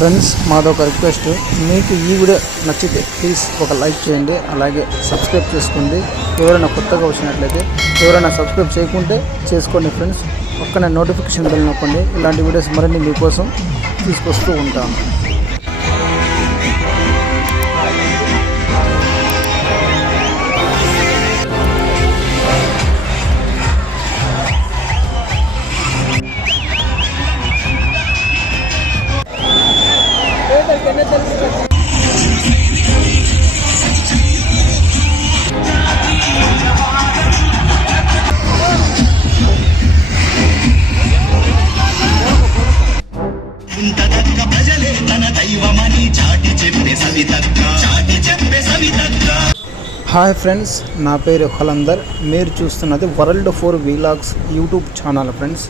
Friends, మాదొక request. మీకు ఈ video నచ్చితే ప్లీజ్ ఒక లైక్ చేయండి, అలాగే సబ్స్క్రైబ్ చేసుకోండి. ఎవరైనా కొత్తగా వచ్చినట్లయితే ఎవరైనా సబ్స్క్రైబ్ చేయకుంటే చేసుకోండి ఫ్రెండ్స్. పక్కన నోటిఫికేషన్ బెల్ నొక్కండి. ఇలాంటి వీడియోస్ మరిన్ని మీకోసం తీసుకొస్తూ ఉంటాను. హాయ్ ఫ్రెండ్స్, నా పేరు హలందర్. మీరు చూస్తున్నది world 4 vlogs YouTube channel. Friends,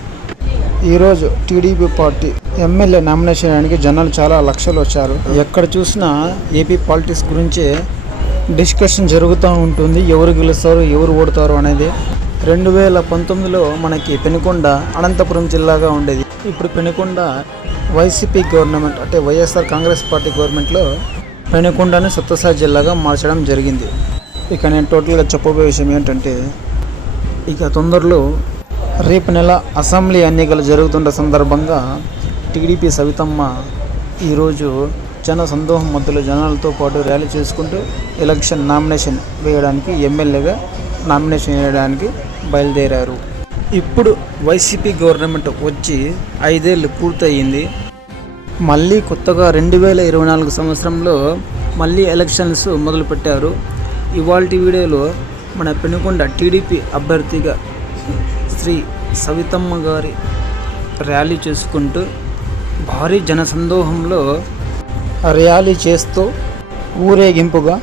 ఈరోజు టీడీపీ పార్టీ ఎమ్మెల్యే నామినేషన్ చేయడానికి జనాలు చాలా లక్షలు వచ్చారు. ఎక్కడ చూసినా ఏపీ పాలిటిక్స్ గురించే డిస్కషన్ జరుగుతూ ఉంటుంది. ఎవరు గెలుస్తారు, ఎవరు ఓడతారు అనేది. 2019లో మనకి పెనుకొండ అనంతపురం జిల్లాగా ఉండేది. ఇప్పుడు పెనుకొండ వైసీపీ గవర్నమెంట్, అంటే వైఎస్ఆర్ కాంగ్రెస్ పార్టీ గవర్నమెంట్లో పెనుకొండను సత్యసాయి జిల్లాగా మార్చడం జరిగింది. ఇక నేను టోటల్గా చెప్పబోయే విషయం ఏంటంటే, ఇక తొందరలో రేపు నెల అసెంబ్లీ ఎన్నికలు జరుగుతున్న సందర్భంగా టీడీపీ సవితమ్మ ఈరోజు జన సందోహం మధ్యలో జనాలతో పాటు ర్యాలీ చేసుకుంటూ ఎలక్షన్ నామినేషన్ వేయడానికి, ఎమ్మెల్యేగా నామినేషన్ వేయడానికి బయలుదేరారు. ఇప్పుడు వైసీపీ గవర్నమెంట్ వచ్చి 5 ఏళ్ళు పూర్తయింది. మళ్ళీ కొత్తగా 2024 సంవత్సరంలో మళ్ళీ ఎలక్షన్స్ మొదలుపెట్టారు. ఇవాల్టి వీడియోలో మన పెనుకొండ టీడీపీ అభ్యర్థిగా శ్రీ సవితమ్మ గారి ర్యాలీ చేసుకుంటూ భారీ జనసందోహంలో ర్యాలీ చేస్తూ ఊరేగింపుగా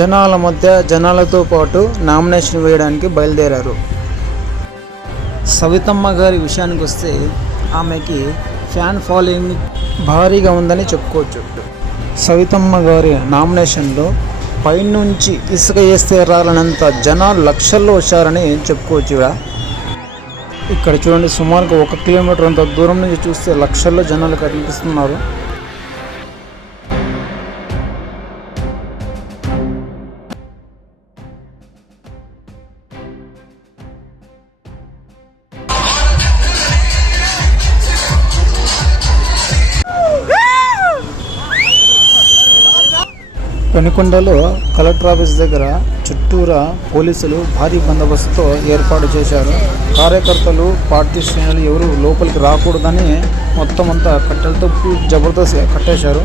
జనాల మధ్య జనాలతో పాటు నామినేషన్ వేయడానికి బయలుదేరారు. సవితమ్మ గారి విషయానికి వస్తే, ఆమెకి ఫ్యాన్ ఫాలోయింగ్ భారీగా ఉందని చెప్పుకోవచ్చు. సవితమ్మ గారి నామినేషన్లో పైనుంచి ఇసుక వేస్తే రాలనంత జనాలు లక్షల్లో వచ్చారని చెప్పుకోవచ్చు. ఇక్కడ చూడండి, సుమారుగా 1 కిలోమీటర్ అంత దూరం నుంచి చూస్తే లక్షల్లో జనాలు కనిపిస్తున్నారు. పెనుకొండలో కలెక్టర్ ఆఫీస్ దగ్గర చుట్టూరా పోలీసులు భారీ బందోబస్తుతో ఏర్పాటు చేశారు. కార్యకర్తలు, పార్టీ శ్రేణులు ఎవరు లోపలికి రాకూడదని మొత్తం అంతా కట్టెలతో జబర్దస్త్ కట్టేశారు.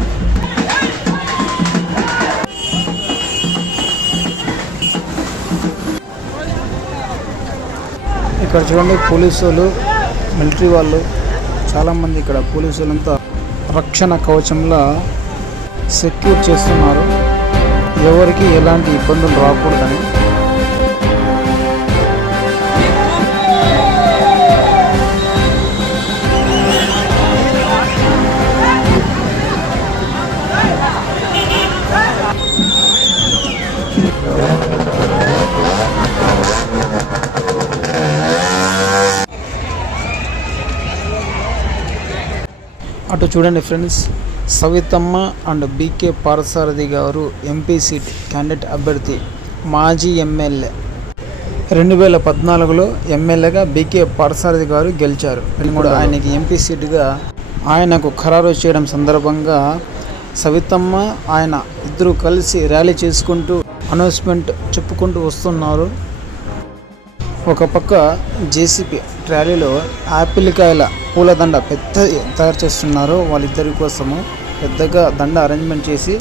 ఇక్కడ చూడండి, పోలీసులు, మిలిటరీ వాళ్ళు చాలామంది ఇక్కడ పోలీసులంతా రక్షణ కవచంలా సెక్యూర్ చేస్తున్నారు, ఎవరికి ఎలాంటి ఇబ్బందులు రాకూడదని. అటు చూడండి friends, Savitamma and BK Parthasarathi garu MP seat candidate అభ్యర్థి, మాజీ ఎమ్మెల్యే. 2014లో ఎమ్మెల్యేగా బీకే పార్థసారథి గారు గెలిచారు. కూడా ఆయనకి ఎంపీ సీటుగా ఆయనకు ఖరారు చేయడం సందర్భంగా సవితమ్మ ఆయన ఇద్దరు కలిసి ర్యాలీ చేసుకుంటూ అనౌన్స్మెంట్ చెప్పుకుంటూ వస్తున్నారు. ఒక పక్క జేసీపీ ర్యాలీలో యాపిల్ కాయల పూలదండ పెద్ద తయారు చేస్తున్నారు. వాళ్ళిద్దరి కోసము పెద్దగా దండ అరేంజ్మెంట్ చేసి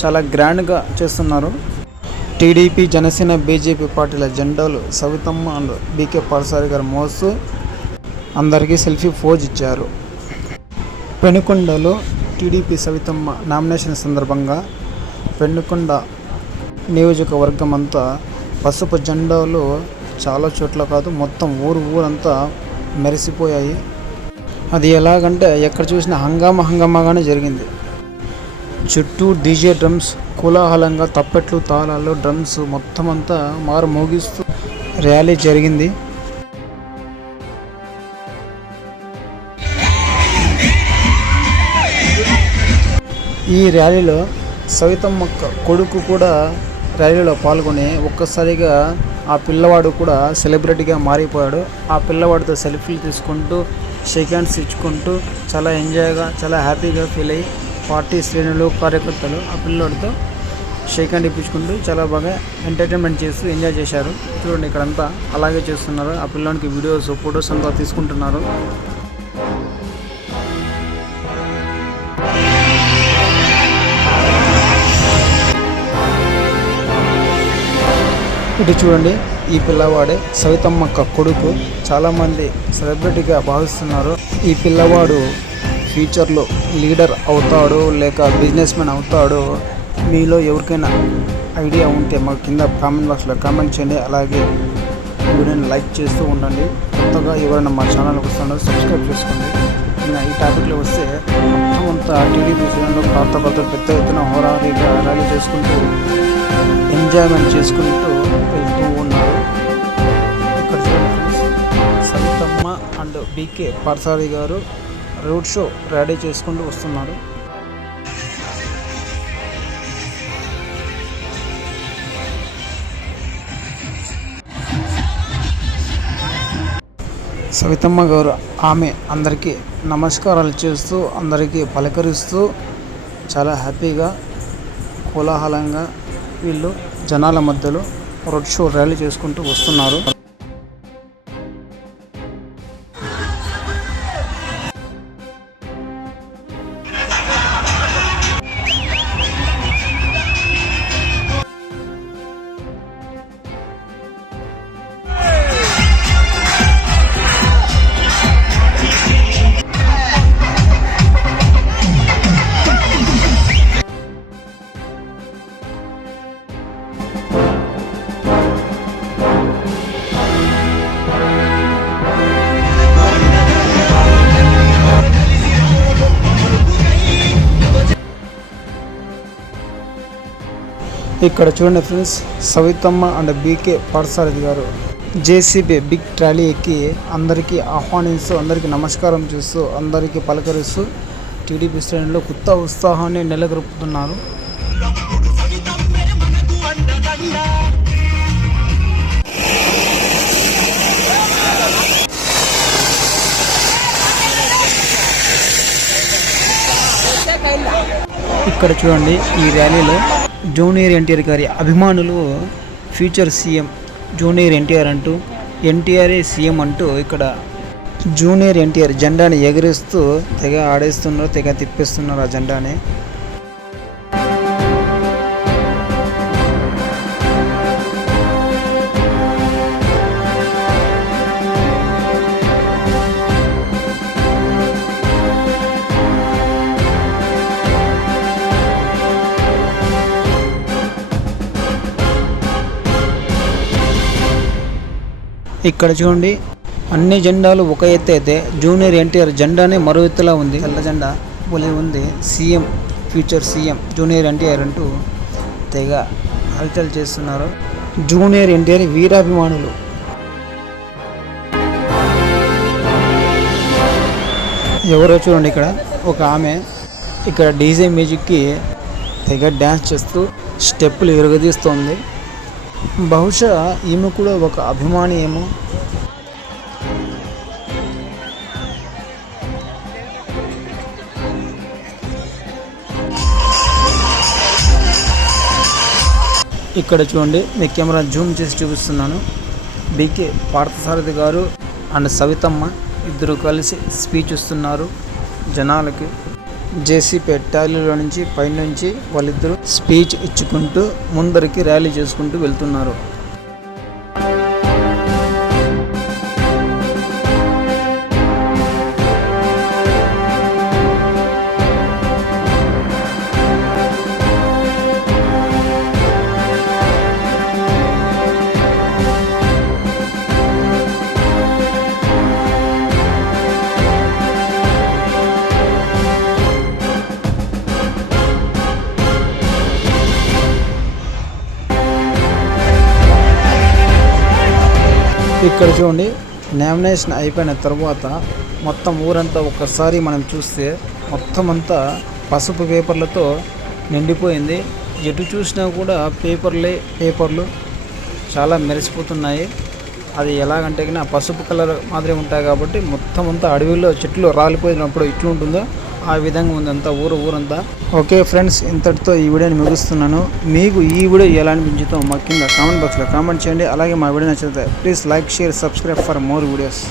చాలా గ్రాండ్గా చేస్తున్నారు. టీడీపీ, జనసేన, బీజేపీ పార్టీల జెండాలు సవితమ్మ అండ్ బీకే పార్థసారథి గారు మోస్తూ అందరికీ సెల్ఫీ పోజ్ ఇచ్చారు. పెనుకొండలో టీడీపీ సవితమ్మ నామినేషన్ సందర్భంగా పెనుకొండ నియోజకవర్గం అంతా పసుపు జెండాలు చాలా చోట్ల కాదు, మొత్తం ఊరంతా మెరిసిపోయాయి. అది ఎలాగంటే ఎక్కడ చూసినా హంగామాగానే జరిగింది. చుట్టూ డీజే డ్రమ్స్ కోలాహలంగా, తప్పెట్లు, తాళాలు, డ్రమ్స్ మొత్తం అంతా మారు మోగిస్తూ ర్యాలీ జరిగింది. ఈ ర్యాలీలో సవితమ్మ కొడుకు కూడా ర్యాలీలో పాల్గొని ఒక్కసారిగా ఆ పిల్లవాడు కూడా సెలబ్రిటీగా మారిపోయాడు. ఆ పిల్లవాడితో సెల్ఫీలు తీసుకుంటూ షేక్ హ్యాండ్స్ ఇచ్చుకుంటూ చాలా ఎంజాయ్గా చాలా హ్యాపీగా ఫీల్ అయ్యి పార్టీ శ్రేణులు కార్యకర్తలు ఆ పిల్లవాడితో షేక్ హ్యాండ్ ఇప్పించుకుంటూ చాలా బాగా ఎంటర్టైన్మెంట్ చేస్తూ ఎంజాయ్ చేశారు. చూడండి ఇక్కడంతా అలాగే చేస్తున్నారు. ఆ పిల్లవాడికి వీడియోస్ ఫొటోస్ అంతా తీసుకుంటున్నారు. ఇటు చూడండి, ఈ పిల్లవాడే సవితమ్మ కొడుకు. చాలామంది సెలబ్రిటీగా భావిస్తున్నారు. ఈ పిల్లవాడు ఫ్యూచర్లో లీడర్ అవుతాడు లేక బిజినెస్ మ్యాన్ అవుతాడు. మీలో ఎవరికైనా ఐడియా ఉంటే మాకు కింద కామెంట్ బాక్స్లో కామెంట్ చేయండి. అలాగే వీడియోని లైక్ చేస్తూ ఉండండి. కొత్తగా ఎవరైనా మా ఛానల్కి వస్తున్నారో సబ్స్క్రైబ్ చేసుకోండి. ఇంకా ఈ టాపిక్లో వస్తే మొత్తం అంతా టీడీపీ శ్రేణులు కార్యకర్తలు పెద్ద ఎత్తున హోరారీగా ర్యాలీ చేసుకుంటూ ఎంజాయ్మెంట్ చేసుకుంటూ వెళ్తూ ఉన్నారు. ఇక్కడ చూడండి, సవితమ్మ అండ్ బీకే పార్సారి గారు రోడ్ షో ర్యాలీ చేసుకుంటూ వస్తున్నారు. సవితమ్మ గారు ఆమె అందరికీ నమస్కారాలు చేస్తూ అందరికీ పలకరిస్తూ చాలా హ్యాపీగా కోలాహలంగా వీళ్ళు జనాల మధ్యలో రోడ్ షో ర్యాలీ చేసుకుంటూ వస్తున్నారు. ఇక్కడ చూడండి friends, Savitamma and BK Parthasarathi garu JCB big trolley ఎక్కి అందరికీ ఆహ్వానిస్తూ అందరికీ నమస్కారం చేస్తూ అందరికీ పలకరిస్తూ టీడీపీ శ్రేణుల్లో కొత్త ఉత్సాహాన్ని నెలకొల్పుతున్నారు. ఇక్కడ చూడండి, ఈ ర్యాలీలో జూనియర్ ఎన్టీఆర్ గారి అభిమానులు ఫ్యూచర్ సీఎం జూనియర్ ఎన్టీఆర్ అంటూ ఎన్టీఆర్ఏ సీఎం అంటూ ఇక్కడ జూనియర్ ఎన్టీఆర్ జెండాని ఎగరేస్తూ తెగ ఆడేస్తున్నారు, తెగ తిప్పేస్తున్నారు ఆ జెండాని. ఇక్కడ చూడండి, అన్ని జెండాలు ఒక ఎత్తు అయితే జూనియర్ ఎన్టీఆర్ జెండానే మరో ఎత్తులా ఉంది. తెల్ల జెండా భలే ఉంది. CM future CM junior NTR అంటూ తెగ హల్చల్ చేస్తున్నారు జూనియర్ ఎన్టీఆర్ వీరాభిమానులు. ఎవరో చూడండి, ఇక్కడ ఒక ఆమె ఇక్కడ డీజే మ్యూజిక్కి తెగ డ్యాన్స్ చేస్తూ స్టెప్పులు ఎరగదీస్తోంది. బహుశా ఈమె కూడా ఒక అభిమాని ఏమో. ఇక్కడ చూడండి, మీ కెమెరా జూమ్ చేసి చూపిస్తున్నాను. బీకే పార్థసారథి గారు అండ్ సవితమ్మ ఇద్దరు కలిసి స్పీచ్ ఇస్తున్నారు జనాలకి. జేసీపీ టాలీలో నుంచి పైనుంచి వాళ్ళిద్దరూ స్పీచ్ ఇచ్చుకుంటూ ముందరికి ర్యాలీ చేసుకుంటూ వెళ్తున్నారు. ఇక్కడ చూడండి, నామినేషన్ అయిపోయిన తర్వాత మొత్తం ఊరంతా ఒక్కసారి మనం చూస్తే మొత్తం అంతా పసుపు పేపర్లతో నిండిపోయింది. ఎటు చూసినా కూడా పేపర్లు చాలా మెరిసిపోతున్నాయి. అది ఎలాగంటే ఆ పసుపు కలర్ మాదిరి ఉంటాయి కాబట్టి మొత్తం అంతా అడవిలో చెట్లు రాలిపోయినప్పుడు ఇట్లుంటుందో ఆ విధంగా ఉంది అంతా ఊరంతా. ఓకే ఫ్రెండ్స్, ఇంతటితో ఈ వీడియోని ముగిస్తున్నాను. మీకు ఈ వీడియో ఎలా అనిపించిందో మా కింద కామెంట్ బాక్స్లో కామెంట్ చేయండి. అలాగే మా వీడియో నచ్చితే please like, share, subscribe for more videos.